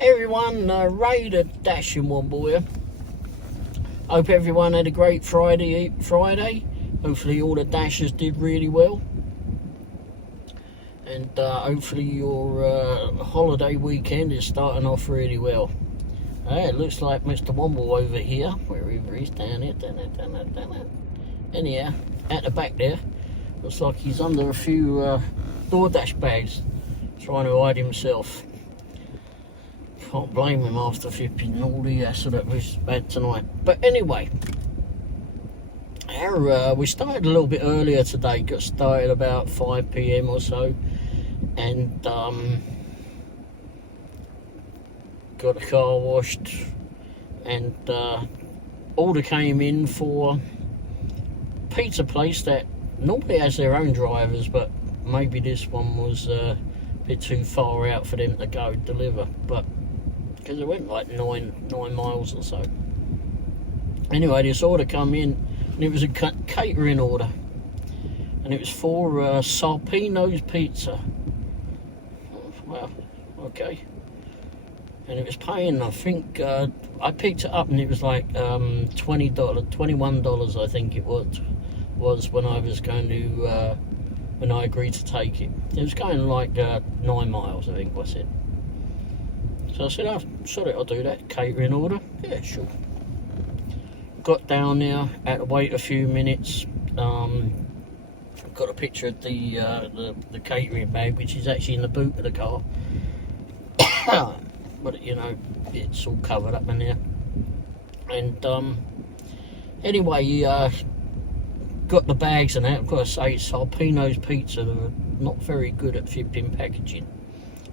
Everyone, Ray the Dashing Womble here. Hope everyone had a great Friday. Hopefully all the Dashers did really well. And hopefully your holiday weekend is starting off really well. It looks like Mr. Womble over here, wherever he's down there. Anyhow, at the back there, looks like he's under a few Doordash bags, trying to hide himself. Can't blame him after flipping all the hassle that was bad tonight. But anyway, we started a little bit earlier today. Got started about 5 PM or so, and got the car washed, and order came in for pizza place that normally has their own drivers, but maybe this one was a bit too far out for them to go deliver. But because it went like nine miles or so. Anyway, this order come in, and it was a catering order, and it was for Sarpino's Pizza. Well, okay. And it was paying, I think, I picked it up and it was like $20, $21, I think it was when I was going to, when I agreed to take it. It was going like 9 miles, I think was it. So I said, oh, sorry, I'll do that. Catering order? Yeah, sure. Got down there, had to wait a few minutes. Got a picture of the catering bag, which is actually in the boot of the car. But, you know, it's all covered up in there. And, anyway, got the bags and that. I've got to say, it's Sarpino's Pizza. They're not very good at flipping packaging.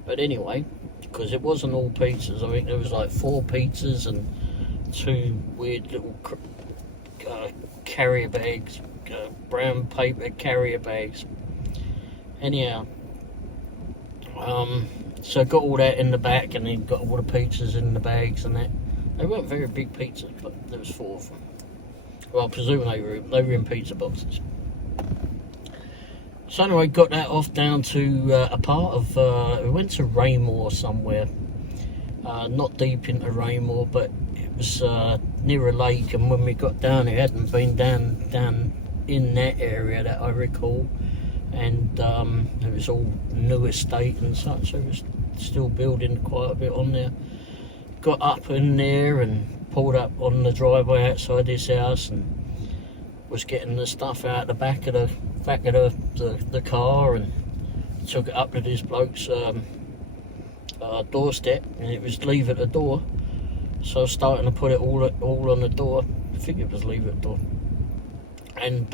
But anyway, because it wasn't all pizzas. I think there was like 4 pizzas and 2 weird little carrier bags, brown paper carrier bags. Anyhow, so I got all that in the back, and then got all the pizzas in the bags and that. They weren't very big pizzas, but there was 4 of them. Well, I presume they were in pizza boxes. So anyway, got that off down to a part of, we went to Raymore somewhere. Not deep into Raymore, but it was near a lake, and when we got down, it hadn't been down in that area that I recall. And it was all new estate and such, so it was still building quite a bit on there. Got up in there and pulled up on the driveway outside this house, and was getting the stuff out the back of the car, and took it up to this bloke's doorstep, and it was leave at the door. So I was starting to put it all on the door. I think it was leave at the door. And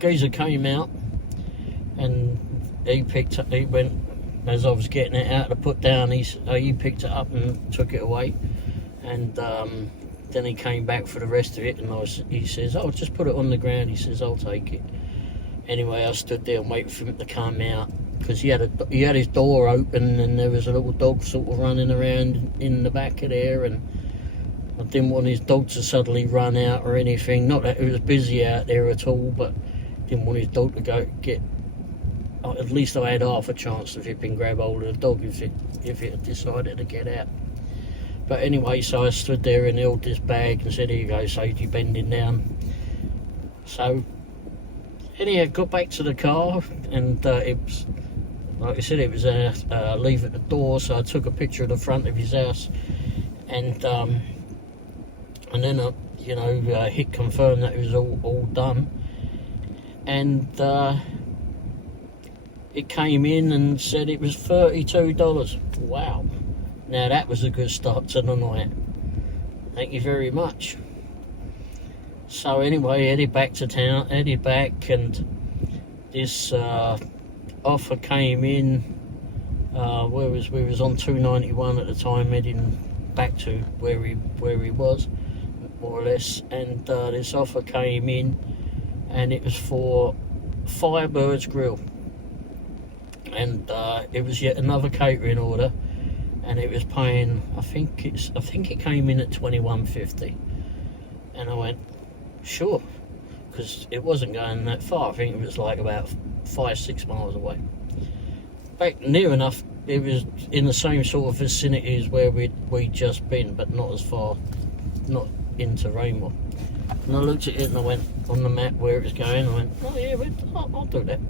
geezer came out, and he went, as I was getting it out to put down, he picked it up and took it away. And then he came back for the rest of it, and he says, oh, just put it on the ground. He says, I'll take it. Anyway, I stood there and waited for him to come out, because he had his door open, and there was a little dog sort of running around in the back of there, and I didn't want his dog to suddenly run out or anything. Not that it was busy out there at all, but didn't want his dog to go get. At least I had half a chance of it grab hold of the dog if it had decided to get out. But anyway, so I stood there and held this bag and said, here you go, safety bending down. So anyhow, got back to the car, and it was, like I said, it was a leave at the door, so I took a picture of the front of his house, and then I, hit confirm that it was all done, and it came in and said it was $32. Wow. Now that was a good start to the night. Thank you very much. So anyway, headed back to town, and this offer came in. We was on 291 at the time, heading back to where he was, more or less. And this offer came in, and it was for Firebirds Grill, and it was yet another catering order. And it was paying, I think it came in at $21.50, and I went, sure, because it wasn't going that far. I think it was like about 5-6 miles away. Back near enough it was in the same sort of vicinity as where we'd just been, but not as far, not into Rainbow. And I looked at it and I went on the map where it was going. I went, oh yeah, I'll do that.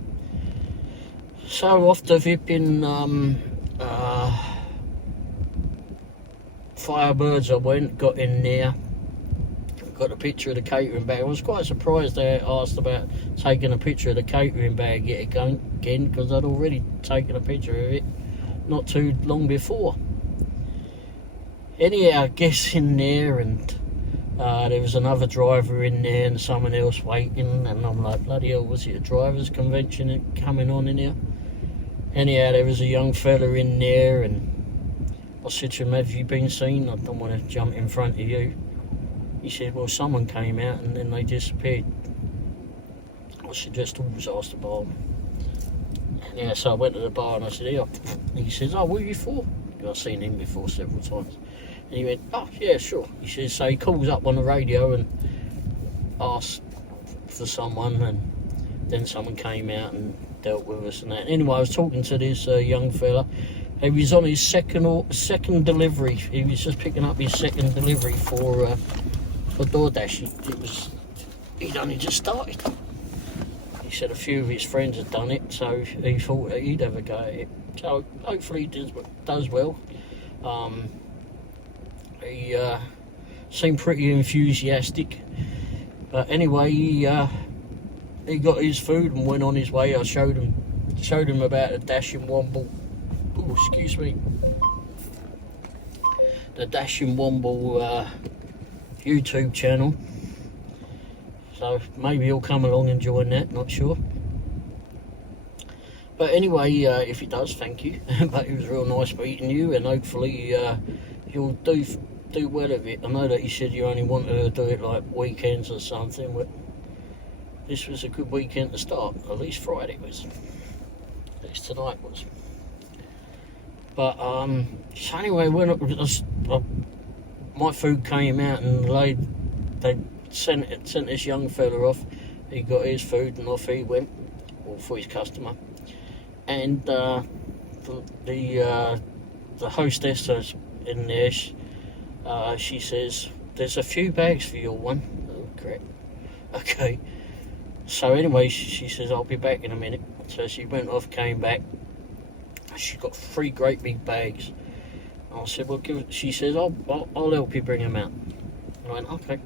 So off the Vipping Firebirds I went, got in there, got a picture of the catering bag. I was quite surprised they asked about taking a picture of the catering bag yet again, because I'd already taken a picture of it not too long before. Anyhow, I guess in there, and there was another driver in there and someone else waiting, and I'm like, bloody hell, was it a drivers' convention coming on in here? Anyhow, there was a young fella in there, and I said to him, have you been seen? I don't want to jump in front of you. He said, well, someone came out and then they disappeared. I said, just always ask the bar. Yeah, so I went to the bar and I said, yeah. He says, oh, were you for? I've seen him before several times. And he went, oh, yeah, sure. He says, so he calls up on the radio and asks for someone, and then someone came out and dealt with us and that. Anyway, I was talking to this young fella. He was on his second delivery. He was just picking up his second delivery for Doordash. He'd only just started. He said a few of his friends had done it, so he thought that he'd have a go at it. So hopefully he does well. He seemed pretty enthusiastic. But anyway, he got his food and went on his way. I showed him about the Dashing Womble. Oh, excuse me. The Dashing Womble YouTube channel. So maybe he'll come along and join that, not sure. But anyway, if he does, thank you. But it was real nice meeting you, and hopefully you'll do well of it. I know that you said you only wanted to do it like weekends or something, but this was a good weekend to start. At least Friday was. At least tonight was. But so anyway, when my food came out and they sent this young fella off. He got his food and off he went, or for his customer. And the hostess was in there. She says, "There's a few bags for your one." Oh, crap. Okay. So anyway, she says, "I'll be back in a minute." So she went off, came back. She got 3 great big bags. I said, "Well, give it." She says, "I'll help you bring them out." I went, "Okay."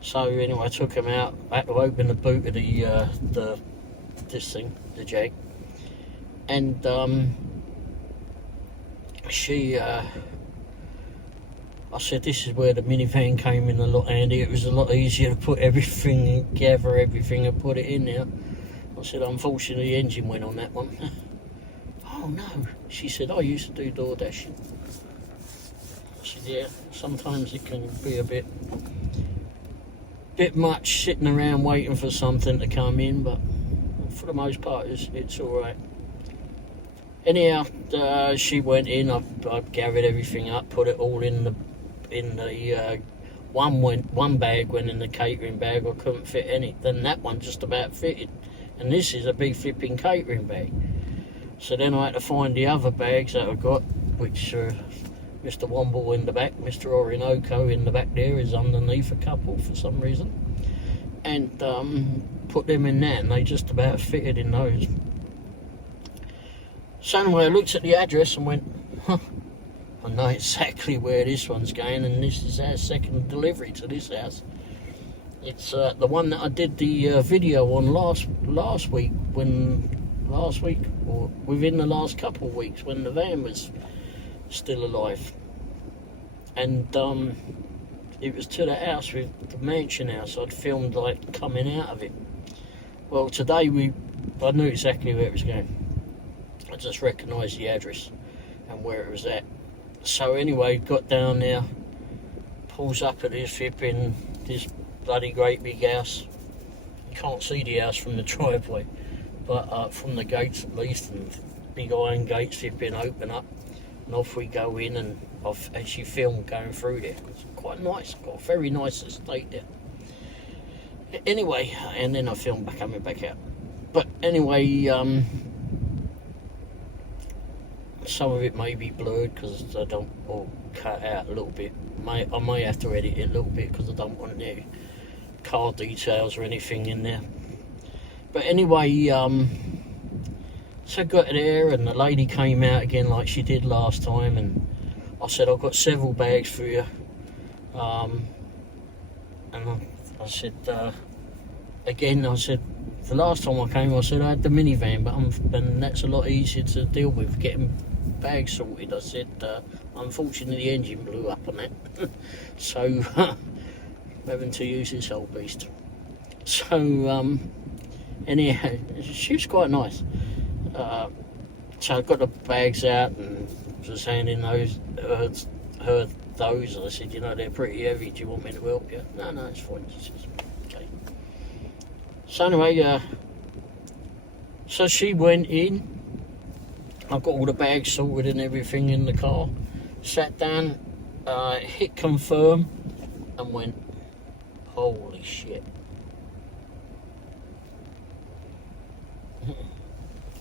So anyway, I took them out. I had to open the boot of the Jag, and I said, "This is where the minivan came in a lot handy. It was a lot easier to put everything and gather everything and put it in there." I said, "Unfortunately, the engine went on that one." "Oh no," she said, "I used to do Doordash." I said, "Yeah, sometimes it can be a bit much sitting around waiting for something to come in, but for the most part, it's all right." Anyhow, she went in. I gathered everything up, put it all in the one bag went in the catering bag. I couldn't fit any. Then that one just about fitted, and this is a big flipping catering bag. So then I had to find the other bags that I got, which Mr. Womble in the back, Mr. Orinoco in the back there is underneath a couple for some reason, and put them in that, and they just about fitted in those. So anyway, I looked at the address and went, I know exactly where this one's going, and this is our second delivery to this house. It's the one that I did the video on last week, or within the last couple of weeks, when the van was still alive. And it was to the house, with the mansion house I'd filmed like coming out of it. Well, today I knew exactly where it was going. I just recognised the address and where it was at. So anyway, got down there, pulls up at this bloody great big house. You can't see the house from the driveway, but from the gates at least, and big iron gates open up, and off we go in, and I've actually filmed going through there. It's quite nice, got a very nice estate there. Anyway, and then I filmed coming back out. But anyway, some of it may be blurred because I don't, or cut out a little bit. I may have to edit it a little bit because I don't want any car details or anything in there. But anyway, so I got there and the lady came out again like she did last time, and I said, I've got several bags for you. And I said, again, I said, the last time I came, I said I had the minivan, and that's a lot easier to deal with, getting bags sorted. I said, unfortunately the engine blew up on that. So, having to use this old beast. So, anyhow, she was quite nice. So I got the bags out and was handing her those. I said, you know, they're pretty heavy. Do you want me to help you? No, it's fine. She says, okay. So anyway, so she went in. I got all the bags sorted and everything in the car. Sat down, hit confirm, and went, holy shit.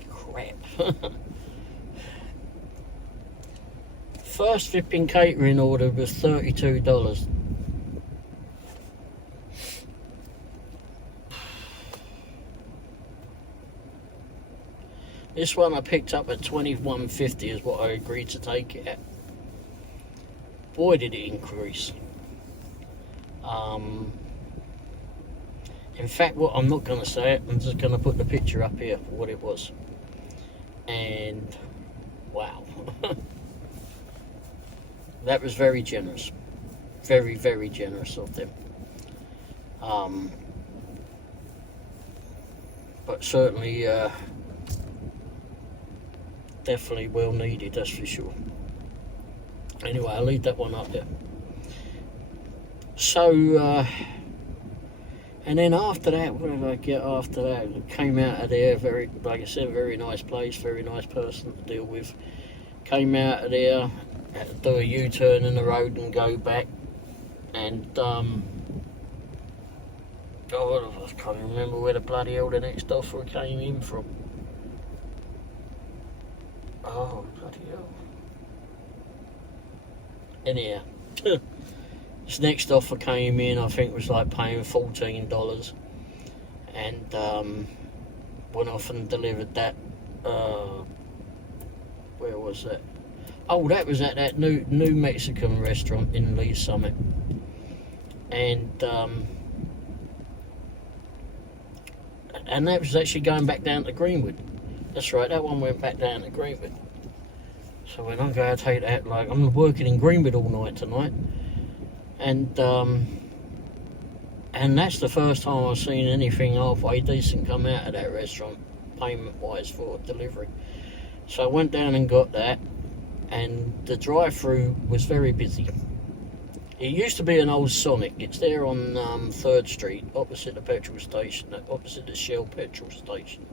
Crap. First flipping catering order was $32. This one I picked up at $21.50 is what I agreed to take it at. Boy, did it increase. In fact, what I'm not going to say it, I'm just going to put the picture up here for what it was. And wow. That was very generous. Very, very generous of them. But certainly, definitely well needed, that's for sure. Anyway, I'll leave that one up there. So, and then after that, what did I get after that? I came out of there, very, like I said, very nice place, very nice person to deal with. Came out of there, had to do a U-turn in the road and go back. And, God, I can't remember where the bloody hell the next offer came in from. Oh, bloody hell. Anyhow, this next offer came in, I think was like paying $14. And went off and delivered that. Where was that? Oh, that was at that new Mexican restaurant in Lee's Summit. And that was actually going back down to Greenwood. That's right, that one went back down to Greenwood. So when I go, I take that, like, I'm working in Greenwood all night tonight. And that's the first time I've seen anything halfway decent come out of that restaurant, payment-wise, for delivery. So I went down and got that, and the drive-through was very busy. It used to be an old Sonic. It's there on 3rd Street, opposite the petrol station, opposite the Shell petrol station.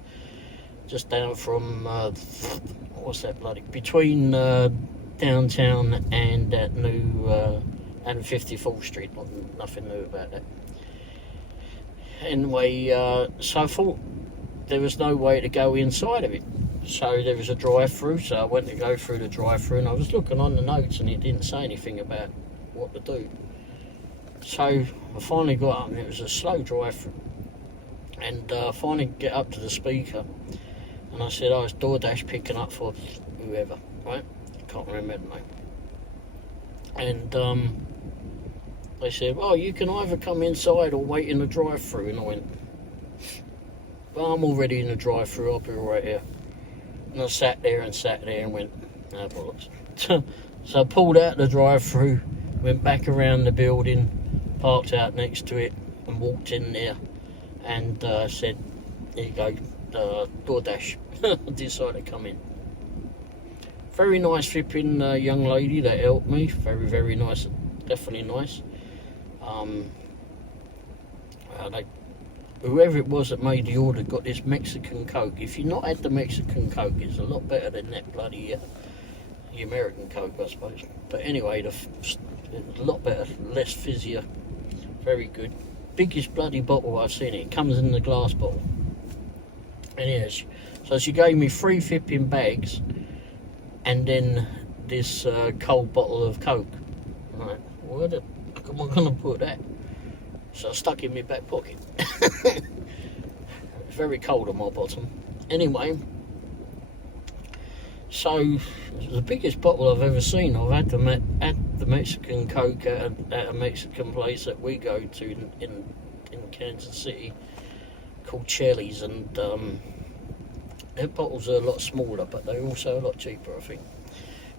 Just down from, what's that bloody, between downtown and that new, and 54th Street. Nothing new about that. Anyway, so I thought there was no way to go inside of it. So there was a drive-through, so I went to go through the drive-through, and I was looking on the notes and it didn't say anything about what to do. So I finally got up, and it was a slow drive-through. And I finally get up to the speaker, and I said, it's Doordash picking up for whoever, right? I can't remember the name. And they said, you can either come inside or wait in the drive-through. And I went, I'm already in the drive-through, I'll be right here. And I sat there and went, no bollocks. So I pulled out the drive-through, went back around the building, parked out next to it, and walked in there, and said, here you go, Doordash. Decided to come in. Very nice flipping young lady that helped me. Very, very nice. Definitely nice. Whoever it was that made the order got this Mexican Coke. If you've not had the Mexican Coke, it's a lot better than that bloody the American Coke, I suppose. But anyway, a lot better, less fizzier. Very good. Biggest bloody bottle I've seen. It comes in the glass bottle. And yes, so she gave me 3 flipping bags and then this cold bottle of Coke. I'm like, where the fuck am I going to put that? So I stuck it in my back pocket. It's very cold on my bottom. Anyway, so the biggest bottle I've ever seen. I've had the Mexican Coke at a Mexican place that we go to in Kansas City called Chelly's, and their bottles are a lot smaller, but they're also a lot cheaper, I think.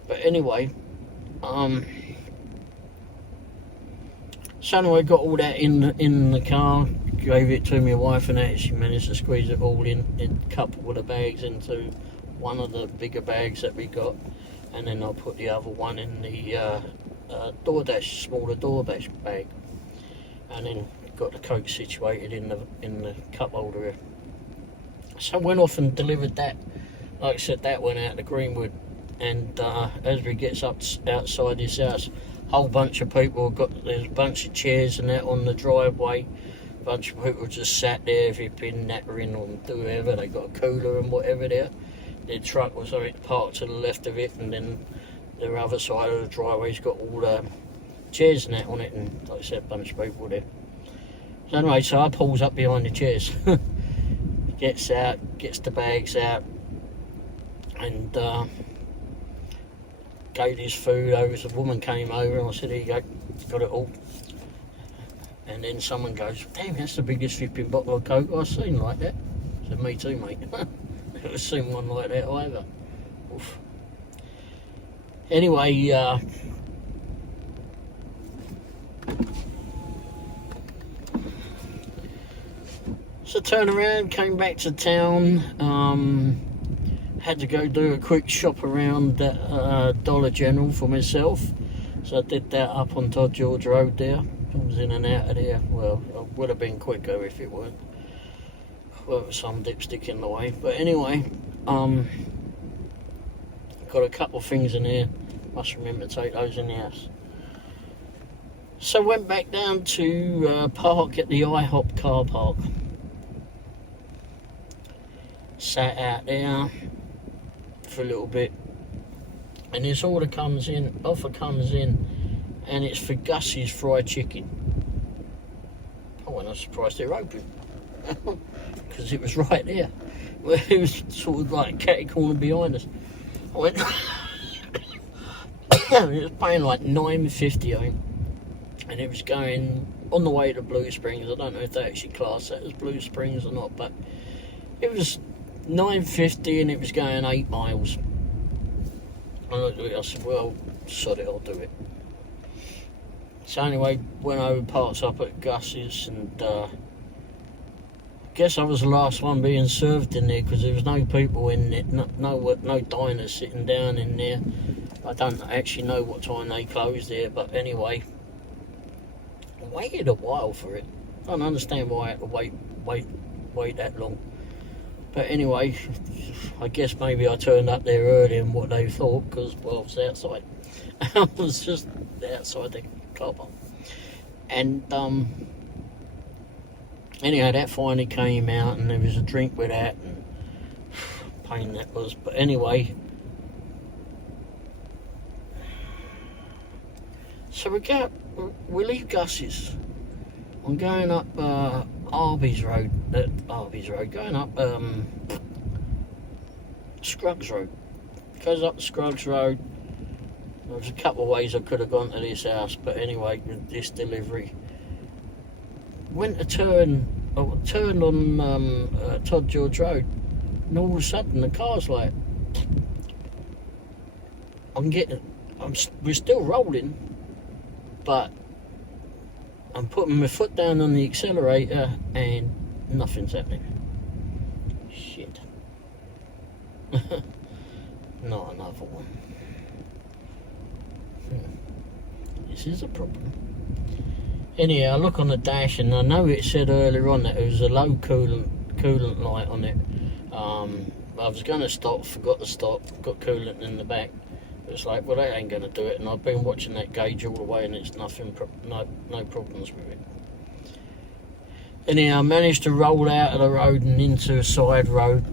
But anyway, so anyway, got all that in the car, gave it to my wife, and that she managed to squeeze it all in a couple of the bags into one of the bigger bags that we got, and then I put the other one in the Doordash, smaller Doordash bag, and then got the Coke situated in the cup holder here. So I went off and delivered that. Like I said, that went out to Greenwood, and as we gets up outside this house, whole bunch of people there's a bunch of chairs and that on the driveway. A bunch of people just sat there, vipping, nattering, or do whatever. They got a cooler and whatever there. Their truck was parked to the left of it, and then the other side of the driveway's got all the chairs and that on it, and like I said, a bunch of people there. So anyway, so I pulls up behind the chairs, gets out, gets the bags out, and gave his food over. So the woman came over and I said, here you go, got it all. And then someone goes, damn, that's the biggest flipping bottle of Coke I've seen like that. I said, me too, mate. Never seen one like that either. Oof. Anyway, so turned around, came back to town, had to go do a quick shop around at Dollar General for myself. So I did that up on Todd George Road there. I was in and out of there. Well, it would have been quicker if it weren't. Well, some dipstick in the way. But anyway, got a couple of things in here. Must remember to take those in the house. So went back down to park at the IHOP car park. Sat out there for a little bit, and this offer comes in, and it's for Gus's fried chicken. I wasn't surprised they're open, because it was right there. It was sort of like catty corner behind us. I went. It was paying like $9.50, I think, and it was going on the way to Blue Springs. I don't know if they actually class that as Blue Springs or not, but it was $9.50 and it was going 8 miles. I said, well, sod it, I'll do it. So anyway, went over, parked up at Gus's, and I guess I was the last one being served in there, because there was no people in it, no diners sitting down in there. I don't actually know what time they closed there, but anyway, I waited a while for it. I don't understand why I had to wait that long. But anyway, I guess maybe I turned up there earlier than what they thought, because, well, I was outside. I was just outside the car park. And anyhow, that finally came out, and there was a drink with that, and pain that was. But anyway, so we leave Gus's. I'm going up Arby's Road, going up Scruggs Road. Goes up Scruggs Road. There was a couple of ways I could have gone to this house, but anyway, with this delivery. Went to turn on Todd George Road, and all of a sudden the car's like, we're still rolling, but I'm putting my foot down on the accelerator and nothing's happening. Shit. Not another one. This is a problem. Anyhow, I look on the dash, and I know it said earlier on that it was a low coolant light on it. I was going to stop, forgot to stop, got coolant in the back. It's like, well, that ain't going to do it, and I've been watching that gauge all the way, and it's nothing, no problems with it. Anyhow, I managed to roll out of the road and into a side road.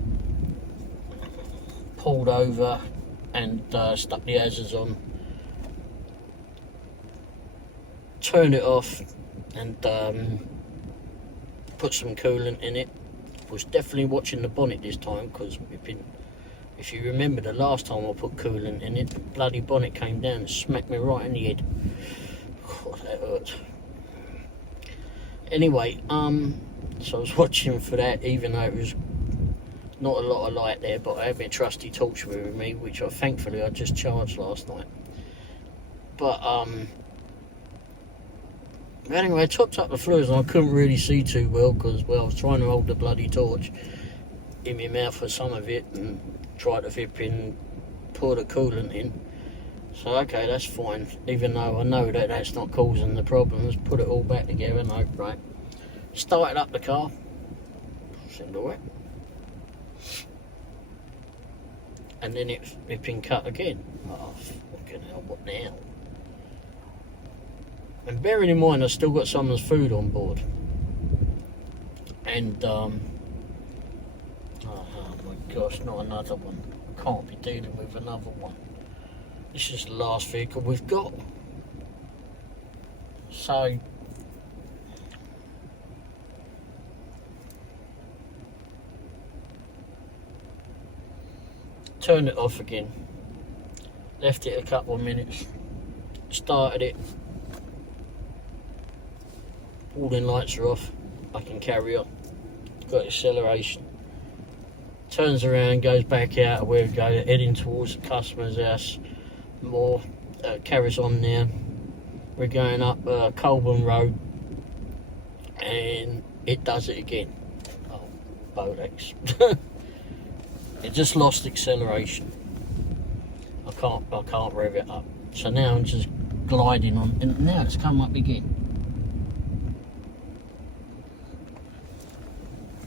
Pulled over, and stuck the hazards on, turned it off, and put some coolant in it. Was definitely watching the bonnet this time, because if you remember the last time I put coolant in it, the bloody bonnet came down and smacked me right in the head. God, that hurt. Anyway, so I was watching for that, even though it was not a lot of light there, but I had my trusty torch with me, which thankfully I just charged last night. But anyway, I topped up the fluids and I couldn't really see too well, because, well, I was trying to hold the bloody torch in my mouth for some of it and try to pour the coolant in. So, okay, that's fine, even though I know that that's not causing the problems. Put it all back together, no, right. Started up the car, seemed alright. And then it's been cut again. Oh, fucking hell, what now? And bearing in mind, I've still got someone's food on board. And, oh my gosh, not another one. I can't be dealing with another one. This is the last vehicle we've got. So, turned it off again. Left it a couple of minutes. Started it. Warning lights are off. I can carry on. Got acceleration. Turns around, goes back out where we go, heading towards the customer's house. More carries on now. We're going up Colburn Road, and it does it again. Oh, Bolex. It just lost acceleration. I can't rev it up. So now I'm just gliding on, and now it's come up again.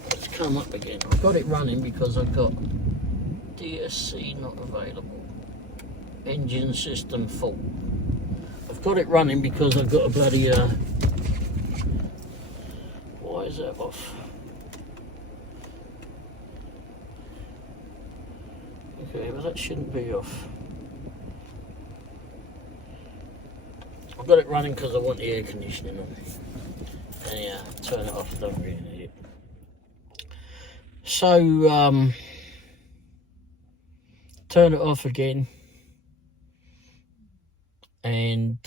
It's come up again. I've got it running because I've got DSC not available. Engine system fault. I've got it running because I've got a bloody why is that off? Okay, well that shouldn't be off. I've got it running because I want the air conditioning on. And yeah, turn it off, I don't really need it. So turn it off again. And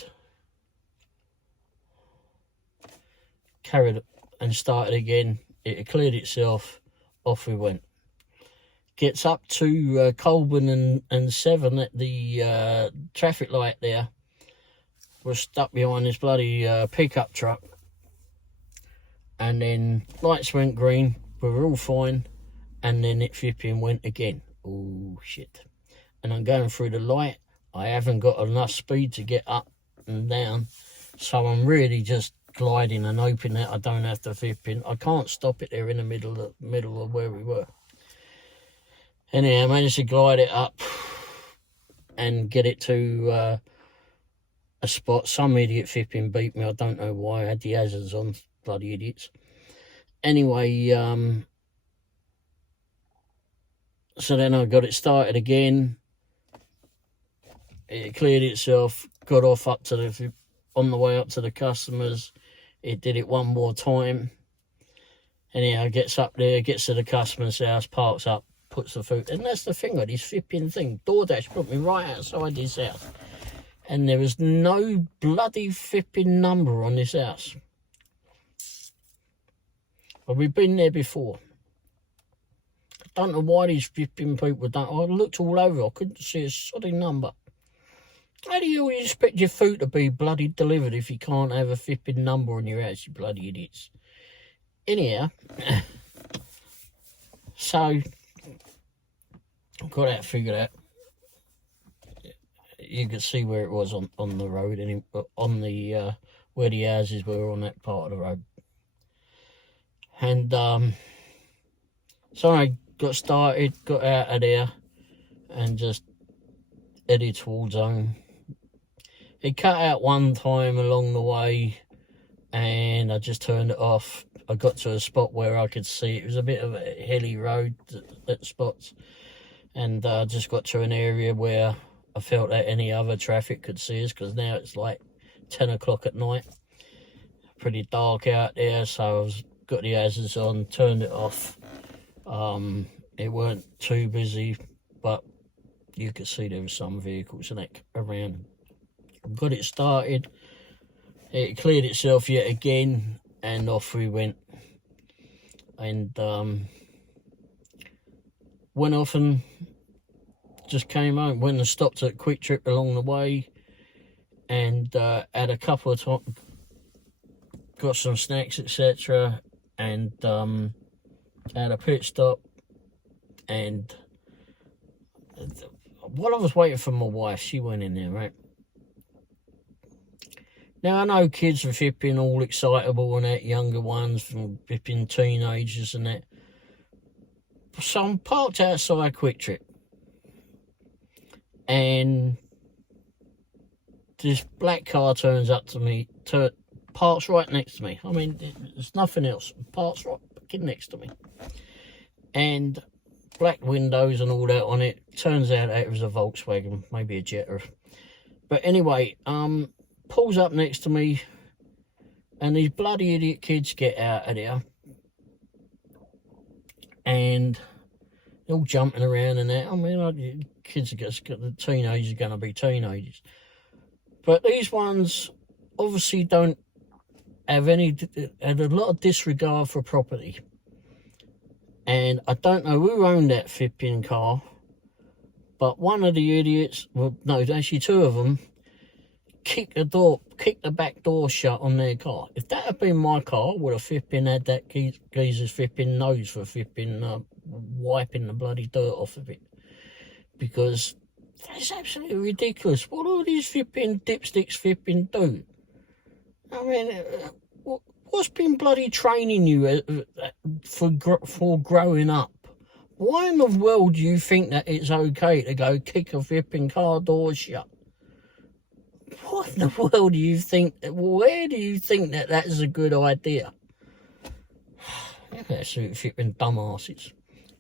carried it and started again. It cleared itself. Off we went. Gets up to Colburn and 7 at the traffic light there. We're stuck behind this bloody pickup truck. And then lights went green. We were all fine. And then it flipping went again. Oh, shit. And I'm going through the light. I haven't got enough speed to get up and down, so I'm really just gliding and hoping that I don't have to flip in. I can't stop it there in the middle of where we were. Anyhow, I managed to glide it up and get it to a spot. Some idiot flipping beat me. I don't know why. I had the hazards on, bloody idiots. Anyway, so then I got it started again. It cleared itself, got off on the way up to the customers. It did it one more time. Anyhow, gets up there, gets to the customer's house, parks up, puts the food. And that's the thing with this flipping thing. Doordash put me right outside his house. And there was no bloody flipping number on this house. But we've been there before. I don't know why these flipping people don't. I looked all over, I couldn't see a sodding number. How do you expect your food to be bloody delivered if you can't have a flipping number on your house, you bloody idiots? Anyhow, so I've got that figured out. You could see where it was on the road, and on the where the houses were on that part of the road. And so I got started, got out of there, and just headed towards home. It cut out one time along the way, and I just turned it off. I got to a spot where I could see it was a bit of a hilly road at spots, and just got to an area where I felt that any other traffic could see us, because now it's like 10 o'clock at night. Pretty dark out there, so I got the hazards on, turned it off. It weren't too busy, but you could see there was some vehicles and that around. Got it started, it cleared itself yet again, and off we went. And went off and just came home. Went and stopped at Quick Trip along the way, and had a couple of times, got some snacks, etc., and had a pit stop. And while I was waiting for my wife, she went in there, right? Now, I know kids are flipping all excitable and that, younger ones, from flipping teenagers and that. So I'm parked outside Quick Trip, and this black car turns up to me, parks right next to me. I mean, there's nothing else. Parks right next to me. And black windows and all that on it. Turns out it was a Volkswagen, maybe a Jetta. But anyway, pulls up next to me, and these bloody idiot kids get out of there, and they're all jumping around and that. I mean, kids are the teenagers are going to be teenagers. But these ones obviously don't have had a lot of disregard for property. And I don't know who owned that flipping car, but one of the idiots, well, no, actually two of them, kicked the back door shut on their car. If that had been my car, I would have flipping had that geezer's flipping nose for flipping wiping the bloody dirt off of it. Because that's absolutely ridiculous. What all these flipping dipsticks flipping do? I mean, what's been bloody training you for growing up? Why in the world do you think that it's okay to go kick a flipping car door shut? What in the world do you think? Where do you think that is a good idea? Absolute flipping dumbasses.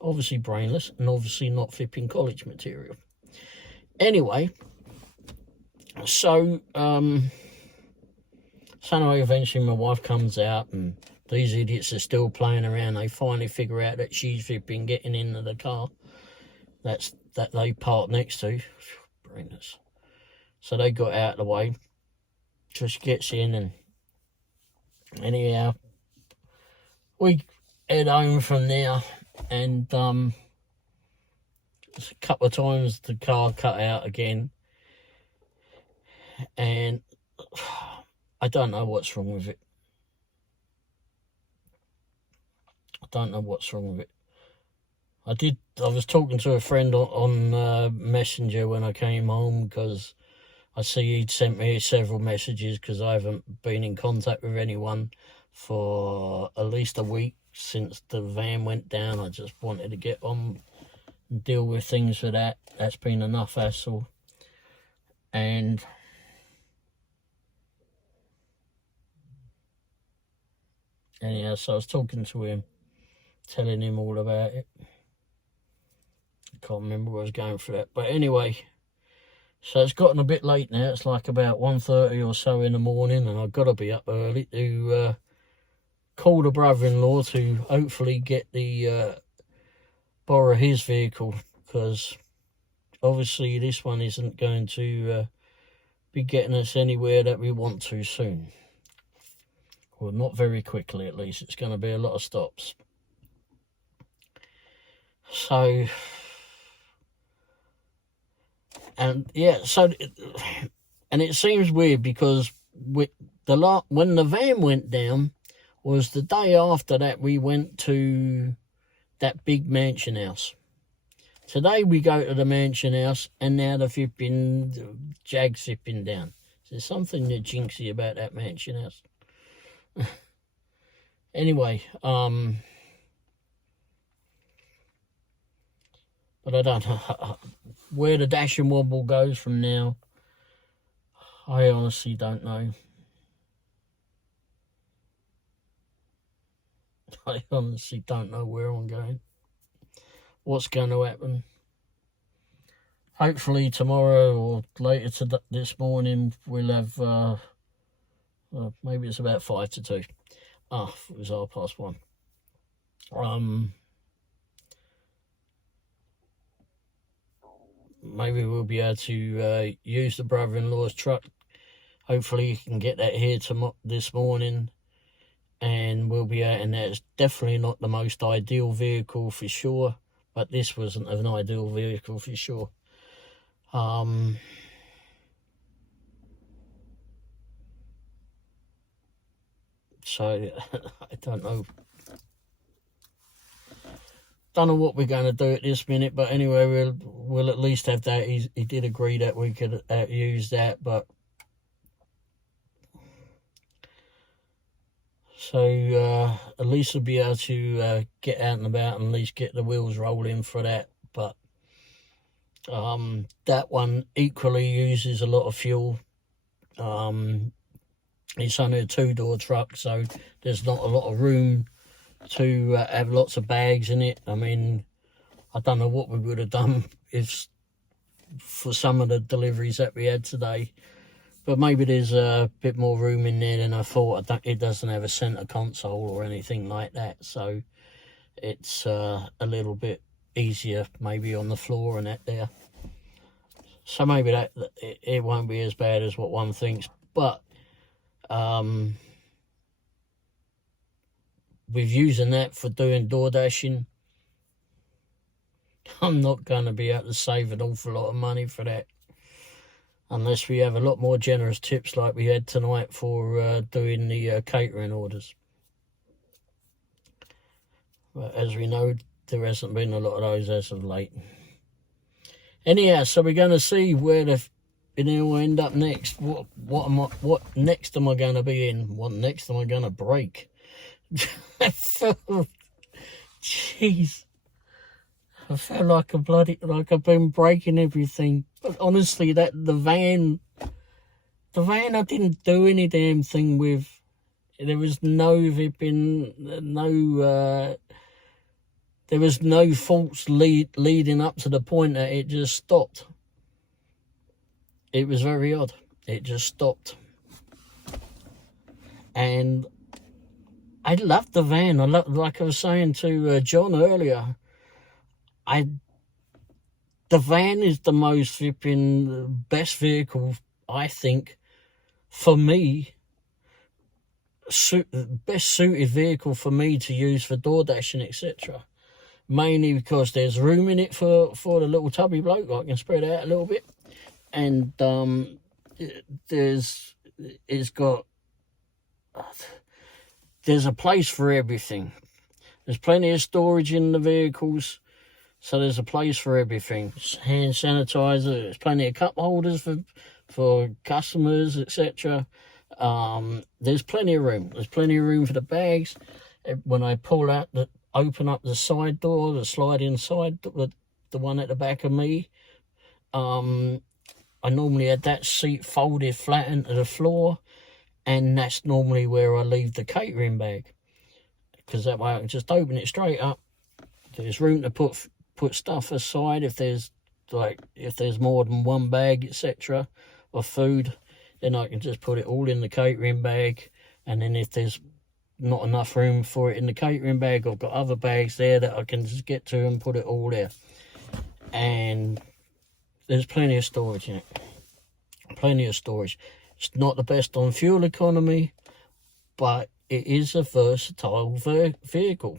Obviously brainless, and obviously not flipping college material. Anyway, so anyway, eventually my wife comes out, and these idiots are still playing around. They finally figure out that she's flipping getting into the car that they parked next to. Brainless. So they got out of the way. Just gets in, and anyhow, we head home from there, and a couple of times the car cut out again, and I don't know what's wrong with it. I don't know what's wrong with it. I was talking to a friend on Messenger when I came home, because I see he'd sent me several messages, because I haven't been in contact with anyone for at least a week since the van went down. I just wanted to get on and deal with things for that. That's been enough hassle. And anyhow, so I was talking to him, telling him all about it. I can't remember where I was going for that. But anyway, so it's gotten a bit late now. It's like about 1:30 or so in the morning, and I've got to be up early to call the brother-in-law to hopefully get borrow his vehicle, because obviously this one isn't going to be getting us anywhere that we want to soon. Well, not very quickly, at least. It's going to be a lot of stops. So, and yeah, so, and it seems weird, because when the van went down was the day after that we went to that big mansion house. Today we go to the mansion house, and now the flipping Jag's flipping down. So there's something that jinxy about that mansion house. Anyway, but I don't know where the dash and wobble goes from now. I honestly don't know. I honestly don't know where I'm going. What's going to happen? hopefully tomorrow or later this morning we'll have, maybe it's about 5 to 2. It was 1:30. Maybe we'll be able to use the brother-in-law's truck. Hopefully he can get that here this morning, and we'll be out. And that's definitely not the most ideal vehicle for sure, but this wasn't an ideal vehicle for sure. So I don't know what we're going to do at this minute, but anyway, we'll at least have that. He did agree that we could use that, but so at least we'll be able to get out and about and at least get the wheels rolling for that. But that one equally uses a lot of fuel. It's only a 2-door truck, so there's not a lot of room to have lots of bags in it. I mean, I don't know what we would have done if for some of the deliveries that we had today, but maybe there's a bit more room in there than I thought. It doesn't have a center console or anything like that, so it's a little bit easier maybe on the floor and that there. So maybe that it won't be as bad as what one thinks, but with using that for doing door dashing, I'm not going to be able to save an awful lot of money for that, unless we have a lot more generous tips like we had tonight for doing the catering orders. But as we know, there hasn't been a lot of those as of late. Anyhow, so we're going to see where we'll end up next. What next am I going to be in? What next am I going to break? Jeez, I felt like I've been breaking everything. But honestly, the van I didn't do any damn thing with. There was no vipping, there was no faults leading up to the point that it just stopped. It was very odd. It just stopped. And I love the van. Like I was saying to John earlier, the van is the most flipping best vehicle, I think, for me. Best suited vehicle for me to use for door dashing, etc. Mainly because there's room in it for the little tubby bloke. I can spread out a little bit, and there's a place for everything. There's plenty of storage in the vehicles, so there's a place for everything. Hand sanitizer, there's plenty of cup holders for customers, etc. There's plenty of room. There's plenty of room for the bags. When I open up the side door, the sliding side, the one at the back of me, I normally had that seat folded flat into the floor, and that's normally where I leave the catering bag, because that way I can just open it straight up. There's room to put stuff aside if there's more than one bag, etc., of food. Then I can just put it all in the catering bag, and then if there's not enough room for it in the catering bag, I've got other bags there that I can just get to and put it all there. And there's plenty of storage in it. Plenty of storage. It's not the best on fuel economy, but it is a versatile vehicle.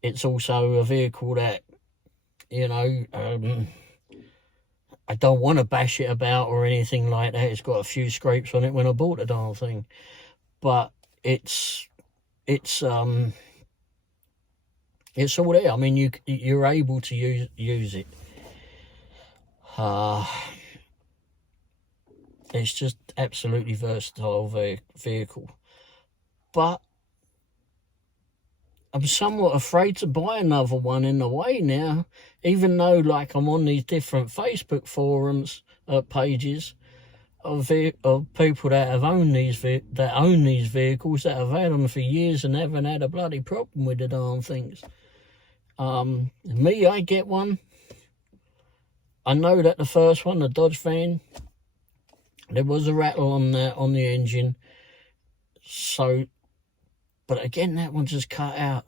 It's also a vehicle that, I don't want to bash it about or anything like that. It's got a few scrapes on it when I bought the darn thing, but it's all there. I mean, you're able to use it. It's just absolutely versatile vehicle. But I'm somewhat afraid to buy another one in a way now, even though I'm on these different Facebook forums pages of people that have owned these vehicles, that have had them for years and haven't had a bloody problem with the darn things. Me, I get one. I know that the first one, the Dodge van, there was a rattle on the engine. So, but again, that one just cut out,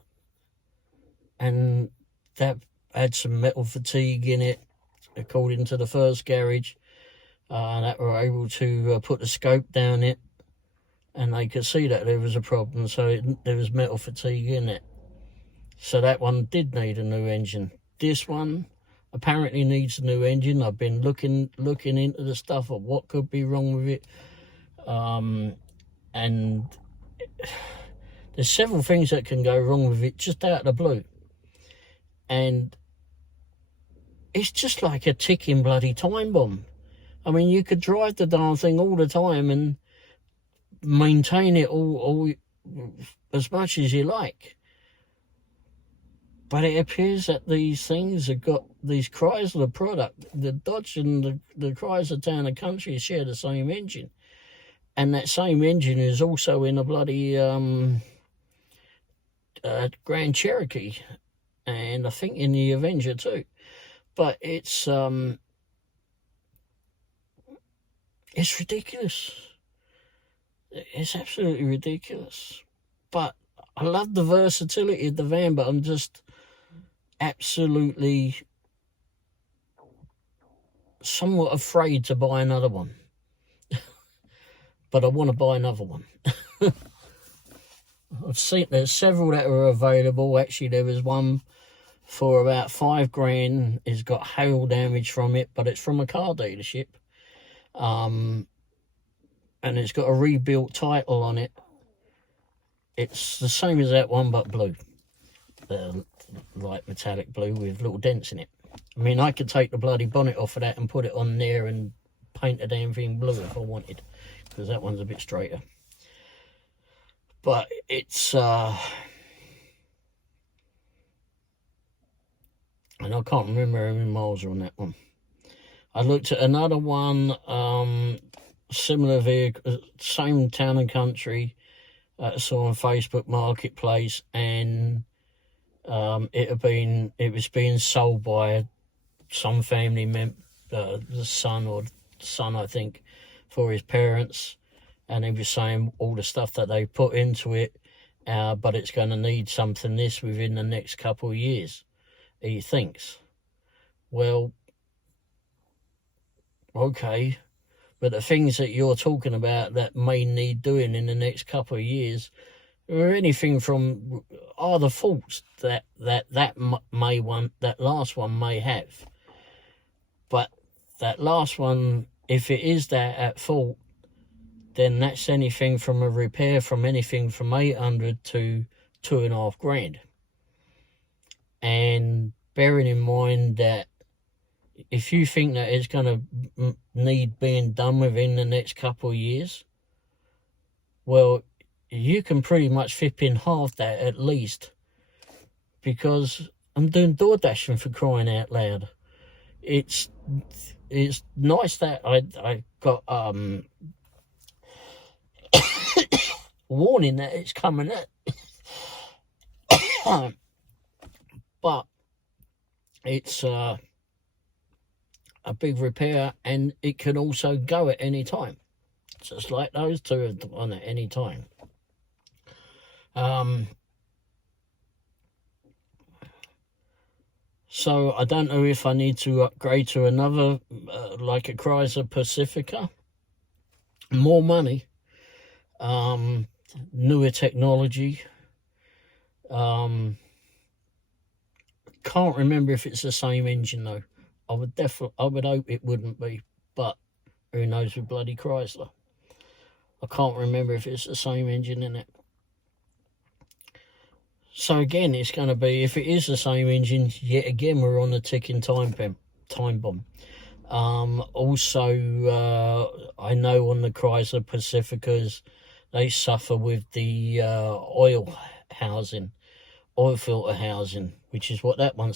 and that had some metal fatigue in it, according to the first garage. That were able to put the scope down it, and they could see that there was a problem. So there was metal fatigue in it. So that one did need a new engine. This one apparently needs a new engine. I've been looking into the stuff of what could be wrong with it, and there's several things that can go wrong with it just out of the blue, and it's just like a ticking bloody time bomb. I mean, you could drive the darn thing all the time and maintain it all as much as you like. But it appears that these things have got these Chrysler product. The Dodge and the Chrysler Town and Country share the same engine. And that same engine is also in a bloody Grand Cherokee. And I think in the Avenger too. But it's ridiculous. It's absolutely ridiculous. But I love the versatility of the van, but I'm just absolutely somewhat afraid to buy another one. But I want to buy another one. I've seen there's several that are available. Actually, there was one for about $5,000. It's got hail damage from it, but it's from a car dealership. And it's got a rebuilt title on it. It's the same as that one, but blue. Light metallic blue with little dents in it. I mean, I could take the bloody bonnet off of that and put it on there and paint the damn thing blue if I wanted, because that one's a bit straighter. But it's and I can't remember how many miles are on that one. I looked at another one, similar vehicle, same Town and Country, saw on Facebook Marketplace, and it was being sold by some family member, the son, I think, for his parents, and he was saying all the stuff that they put into it, but it's going to need something within the next couple of years, he thinks. Well, okay, but the things that you're talking about that may need doing in the next couple of years or anything from are the faults that last one may have. But that last one, if it is that at fault, then that's anything from a repair from anything from $800 to $2,500. And bearing in mind that if you think that it's going to need being done within the next couple of years, well, you can pretty much flip in half that at least, because I'm doing Doordashing, for crying out loud. It's nice that I got warning that it's coming out. But it's a big repair, and it can also go at any time, just like those two are on at any time. So I don't know if I need to upgrade to another, like a Chrysler Pacifica. More money, newer technology. Can't remember if it's the same engine though. I would hope it wouldn't be, but who knows with bloody Chrysler. I can't remember if it's the same engine in it. So again, it's going to be, if it is the same engine, yet again, we're on the ticking time bomb. Also, I know on the Chrysler Pacificas, they suffer with the oil filter housing, which is what that one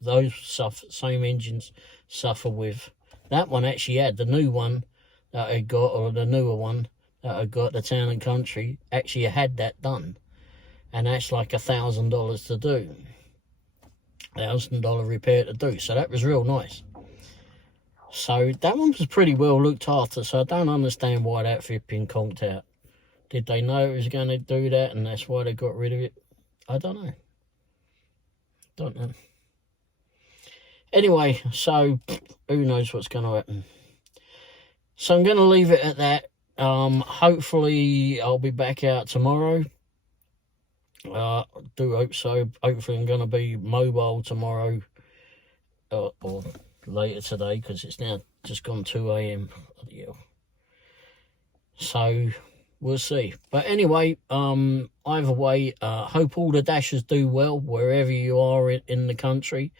those same engines suffer with. That one actually had, the new one that I got, or the newer one that I got, the Town and Country, actually had that done. And that's like $1,000 to do. $1,000 repair to do. So that was real nice. So that one was pretty well looked after, so I don't understand why that flipping conked out. Did they know it was going to do that and that's why they got rid of it? I don't know. Don't know. Anyway, so who knows what's going to happen. So I'm going to leave it at that. Hopefully I'll be back out tomorrow. Do hope so. Hopefully I'm going to be mobile tomorrow or later today, because it's now just gone 2 a.m. So we'll see. But anyway, either way, hope all the Dashers do well wherever you are in the country.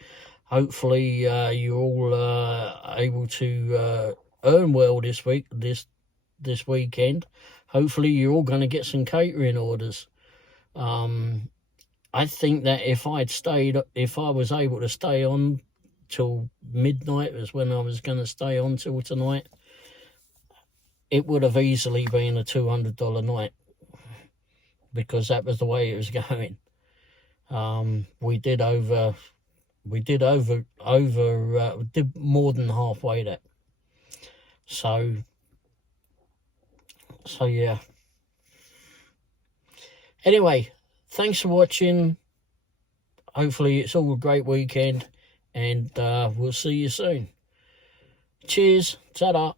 Hopefully you're all able to earn well this week, this weekend. Hopefully you're all going to get some catering orders. I think that if I was able to stay on till midnight, was when I was going to stay on till tonight, it would have easily been a $200 night, because that was the way it was going. We did more than halfway that. So yeah. Anyway, thanks for watching. Hopefully it's all a great weekend, and we'll see you soon. Cheers. Ta-da.